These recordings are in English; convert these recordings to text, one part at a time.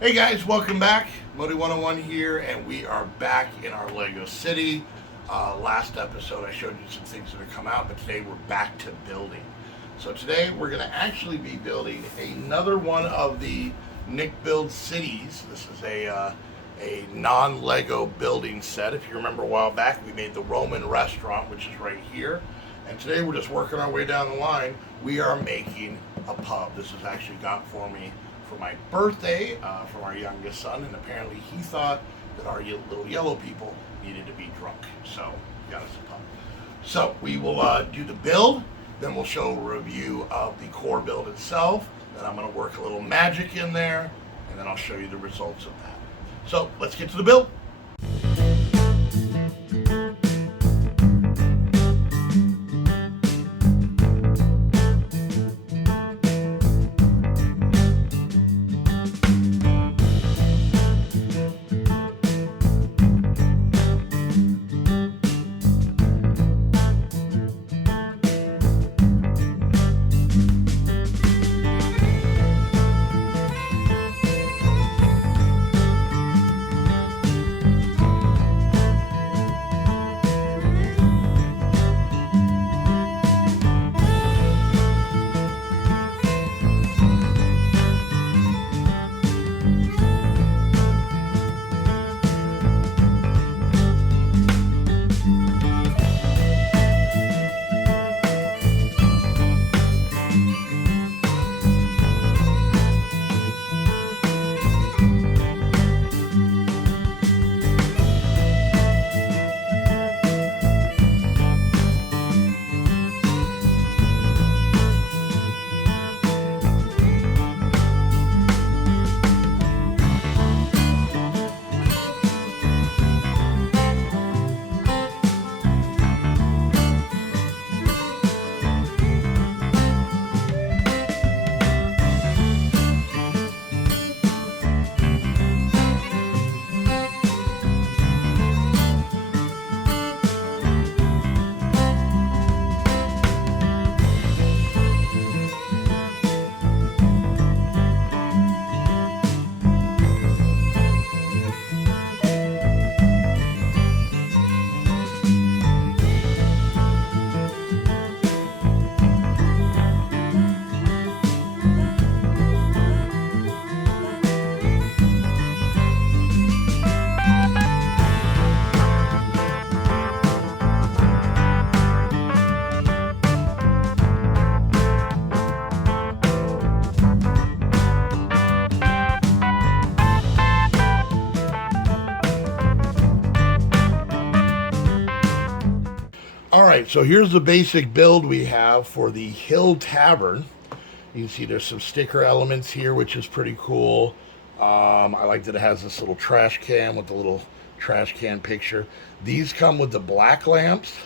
Hey guys, welcome back. Modi 101 here, and we are back in our Lego City. Last episode I showed you some things that have come out, but today we're back to building. So today we're going to actually be building another one of the Nick Build Cities. This is a non-Lego building set. If you remember a while back, we made the Roman restaurant, which is right here. And today we're just working our way down the line. We are making a pub. This was actually got for me for my birthday from our youngest son, and apparently he thought that our little yellow people needed to be drunk, so he got us a pub. So we will do the build, then we'll show a review of the core build itself, then I'm going to work a little magic in there, and then I'll show you the results of that. So let's get to the build. All right, so here's the basic build we have for the Hill Tavern. You can see there's some sticker elements here, which is pretty cool. I like that it has this little trash can with the little trash can picture. These come with the black lamps.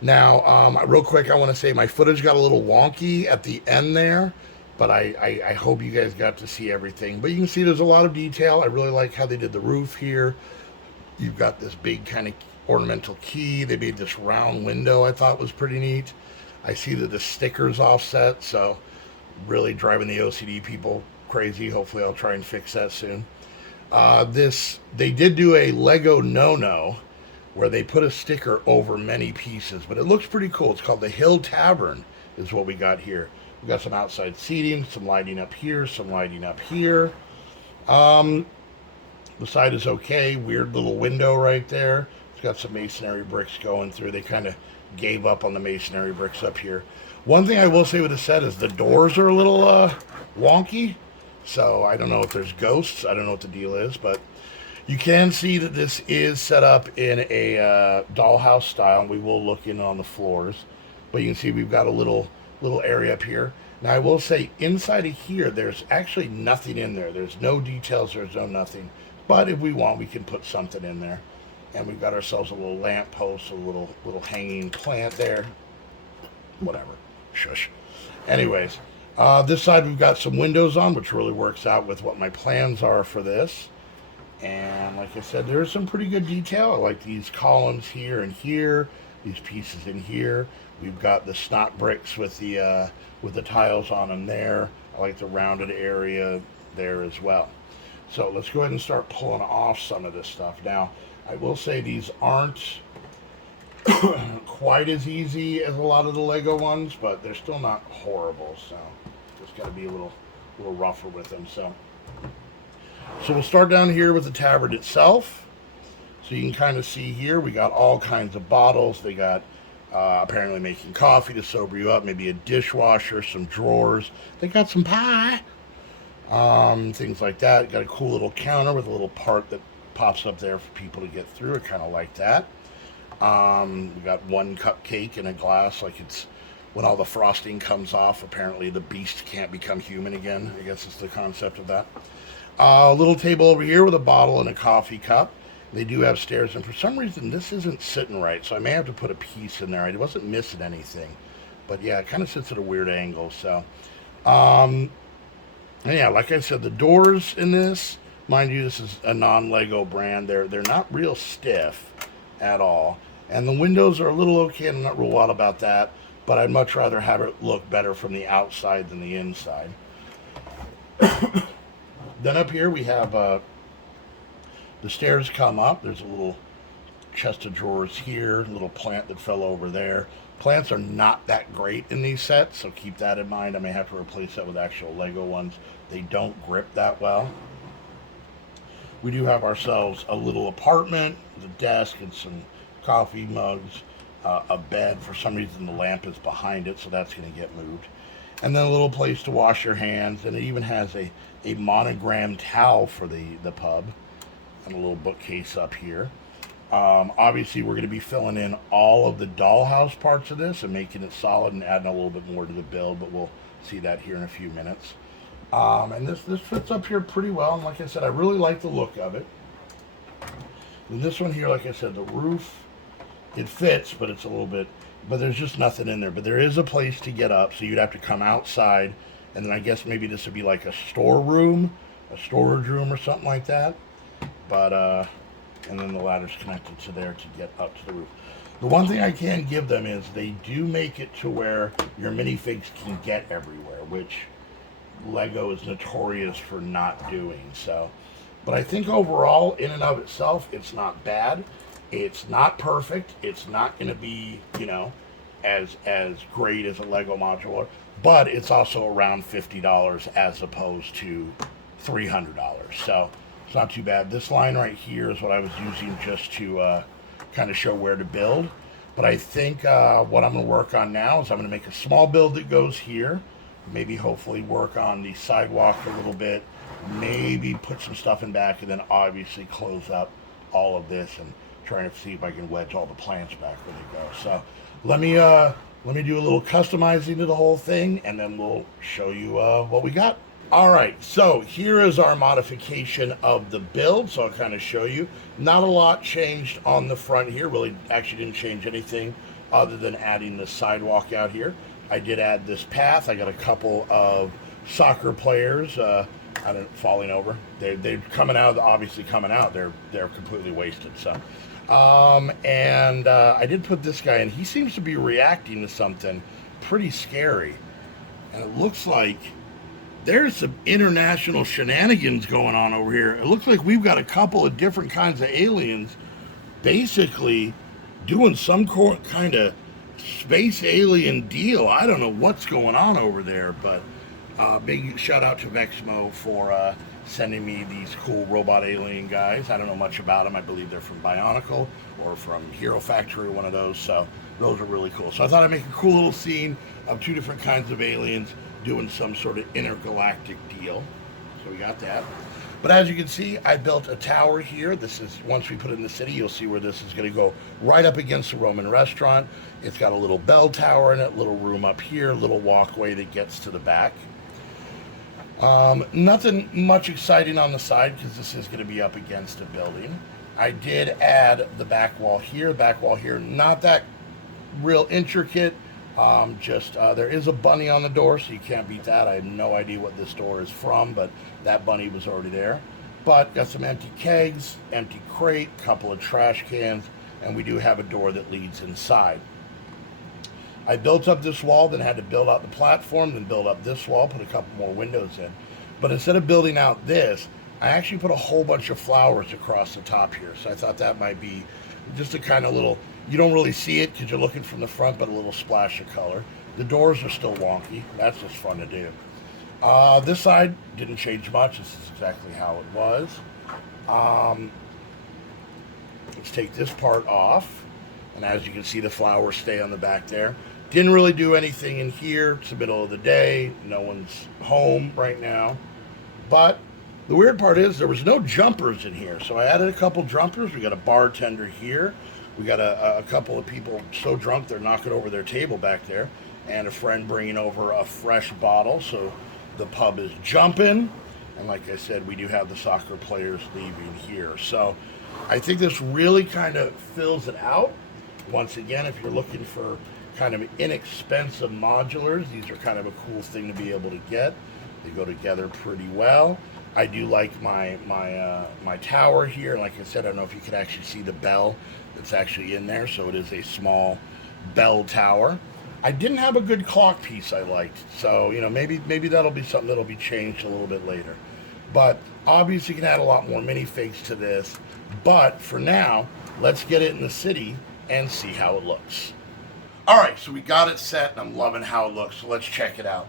Now, real quick, I want to say my footage got a little wonky at the end there, but I hope you guys got to see everything. But you can see there's a lot of detail. I really like how they did the roof here. You've got this big kind of ornamental key. They made this round window I thought was pretty neat. I see that the sticker's offset, so really driving the OCD people crazy. Hopefully I'll try and fix that soon. They did do a Lego no-no where they put a sticker over many pieces, but it looks pretty cool. It's called the Hill Tavern is what we got here. We got some outside seating, some lighting up here, some lighting up here. The side is okay. Weird little window right there. It's got some masonry bricks going through. They kind of gave up on the masonry bricks up here. One thing I will say with the set is the doors are a little wonky. So I don't know if there's ghosts. I don't know what the deal is, but you can see that this is set up in a dollhouse style, and we will look in on the floors. But you can see we've got a little area up here. Now I will say inside of here, there's actually nothing in there. There's no details. There's no nothing. But if we want, we can put something in there. And we've got ourselves a little lamp post, a little hanging plant there. Whatever. Shush. Anyways, this side we've got some windows on, which really works out with what my plans are for this. And like I said, there's some pretty good detail. I like these columns here and here, these pieces in here. We've got the snot bricks with the tiles on them there. I like the rounded area there as well. So let's go ahead and start pulling off some of this stuff. Now, I will say these aren't quite as easy as a lot of the Lego ones, but they're still not horrible. So just got to be a little rougher with them. So we'll start down here with the tavern itself. So you can kind of see here, we got all kinds of bottles. They got apparently making coffee to sober you up, maybe a dishwasher, some drawers. They got some pie, things like that. Got a cool little counter with a little part that pops up there for people to get through. I kind of like that. We got one cupcake in a glass, like it's when all the frosting comes off. Apparently the beast can't become human again. I guess it's the concept of that. A little table over here with a bottle and a coffee cup. They do have stairs, and for some reason this isn't sitting right, so I may have to put a piece in there. I wasn't missing anything, but yeah, it kind of sits at a weird angle. So yeah, like I said, the doors in this, mind you, this is a non-Lego brand. They're not real stiff at all, and the windows are a little okay. I'm not real wild about that, but I'd much rather have it look better from the outside than the inside. Then up here we have the stairs come up. There's a little chest of drawers here, a little plant that fell over there. Plants are not that great in these sets, so keep that in mind. I may have to replace that with actual Lego ones. They don't grip that well. We do have ourselves a little apartment, the desk and some coffee mugs, a bed. For some reason the lamp is behind it, so that's going to get moved. And then a little place to wash your hands, and it even has a monogrammed towel for the pub. And a little bookcase up here. Obviously, we're going to be filling in all of the dollhouse parts of this and making it solid and adding a little bit more to the build, but we'll see that here in a few minutes. And this fits up here pretty well, and like I said, I really like the look of it. And this one here, like I said, the roof, it fits, but it's a little bit, but there's just nothing in there. But there is a place to get up, so you'd have to come outside, and then I guess maybe this would be like a storeroom, a storage room or something like that. But and then the ladder's connected to there to get up to the roof. The one thing I can give them is they do make it to where your minifigs can get everywhere, which Lego is notorious for not doing. So, but I think overall, in and of itself, it's not bad. It's not perfect. It's not going to be, as great as a Lego modular, but it's also around $50 as opposed to $300. So it's not too bad. This line right here is what I was using just to kind of show where to build. But I think what I'm going to work on now is I'm going to make a small build that goes here. Maybe hopefully work on the sidewalk a little bit. Maybe put some stuff in back, and then obviously close up all of this and try to see if I can wedge all the plants back where they go. So let me do a little customizing to the whole thing, and then we'll show you what we got. All right, so here is our modification of the build. So I'll kind of show you. Not a lot changed on the front here. Really, actually didn't change anything other than adding the sidewalk out here. I did add this path. I got a couple of soccer players falling over. They're coming out, obviously coming out. They're completely wasted. So, and I did put this guy in. He seems to be reacting to something pretty scary. And it looks like there's some international shenanigans going on over here. It looks like we've got a couple of different kinds of aliens basically doing some kind of space alien deal. I don't know what's going on over there, but big shout out to Vexmo for sending me these cool robot alien guys. I don't know much about them. I believe they're from Bionicle or from Hero Factory, one of those. So those are really cool. So I thought I'd make a cool little scene of two different kinds of aliens doing some sort of intergalactic deal. So we got that. But as you can see, I built a tower here. This is, once we put it in the city, you'll see where this is going to go right up against the Roman restaurant. It's got a little bell tower in it, little room up here, little walkway that gets to the back. Nothing much exciting on the side because this is going to be up against a building. I did add the back wall here. Back wall here, not that real intricate. There is a bunny on the door, so you can't beat that. I have no idea what this door is from, but that bunny was already there. But got some empty kegs, empty crate, couple of trash cans, and we do have a door that leads inside. I built up this wall, then had to build out the platform, then build up this wall, put a couple more windows in. But instead of building out this, I actually put a whole bunch of flowers across the top here, so I thought that might be just a kind of little, you don't really see it because you're looking from the front, but a little splash of color. The doors are still wonky. That's just fun to do. This side didn't change much. This is exactly how it was. Let's take this part off. And as you can see, the flowers stay on the back there. Didn't really do anything in here. It's the middle of the day. No one's home right now. But the weird part is there was no jumpers in here. So I added a couple jumpers. We got a bartender here. We got a couple of people so drunk they're knocking over their table back there. And a friend bringing over a fresh bottle. So the pub is jumping. And like I said, we do have the soccer players leaving here. So I think this really kind of fills it out. Once again, if you're looking for kind of inexpensive modulars, these are kind of a cool thing to be able to get. They go together pretty well. I do like my tower here. Like I said, I don't know if you can actually see the bell that's actually in there. So it is a small bell tower. I didn't have a good clock piece I liked. So, maybe that'll be something that'll be changed a little bit later. But obviously you can add a lot more minifigs to this. But for now, let's get it in the city and see how it looks. All right, so we got it set and I'm loving how it looks. So let's check it out.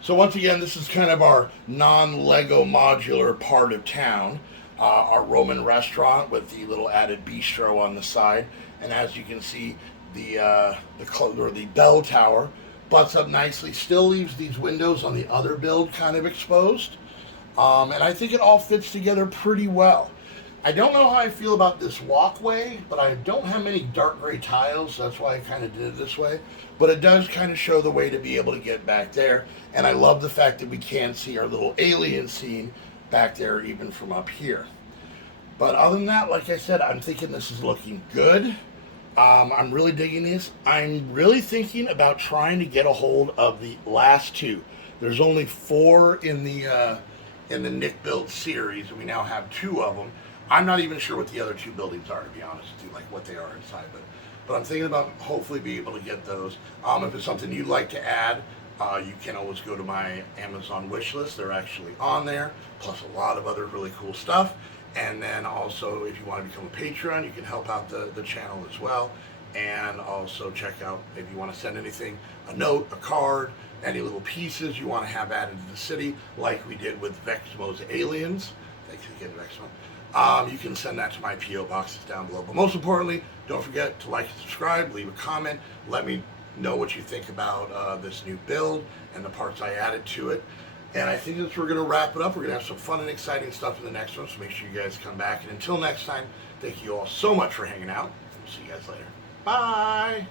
So once again, this is kind of our non-Lego modular part of town. Our Roman restaurant with the little added bistro on the side. And as you can see, the bell tower butts up nicely. Still leaves these windows on the other build kind of exposed. And I think it all fits together pretty well. I don't know how I feel about this walkway, but I don't have many dark gray tiles. That's why I kind of did it this way. But it does kind of show the way to be able to get back there. And I love the fact that we can see our little alien scene back there even from up here. But other than that, like I said, I'm thinking this is looking good. I'm really digging this. I'm really thinking about trying to get a hold of the last two. There's only 4 in the Nick Build series, and we now have 2 of them. I'm not even sure what the other 2 buildings are, to be honest with you, like what they are inside. But I'm thinking about hopefully being able to get those. If it's something you'd like to add, you can always go to my Amazon wish list. They're actually on there, plus a lot of other really cool stuff. And then also, if you want to become a Patreon, you can help out the channel as well. And also check out if you want to send anything, a note, a card, any little pieces you want to have added to the city, like we did with Vexmo's Aliens. Thanks again, Vexmo. You can send that to my P.O. boxes down below. But most importantly, don't forget to like and subscribe, leave a comment, let me know what you think about this new build and the parts I added to it. And I think we're going to wrap it up. We're going to have some fun and exciting stuff in the next one, so make sure you guys come back. And until next time, thank you all so much for hanging out. We'll see you guys later. Bye!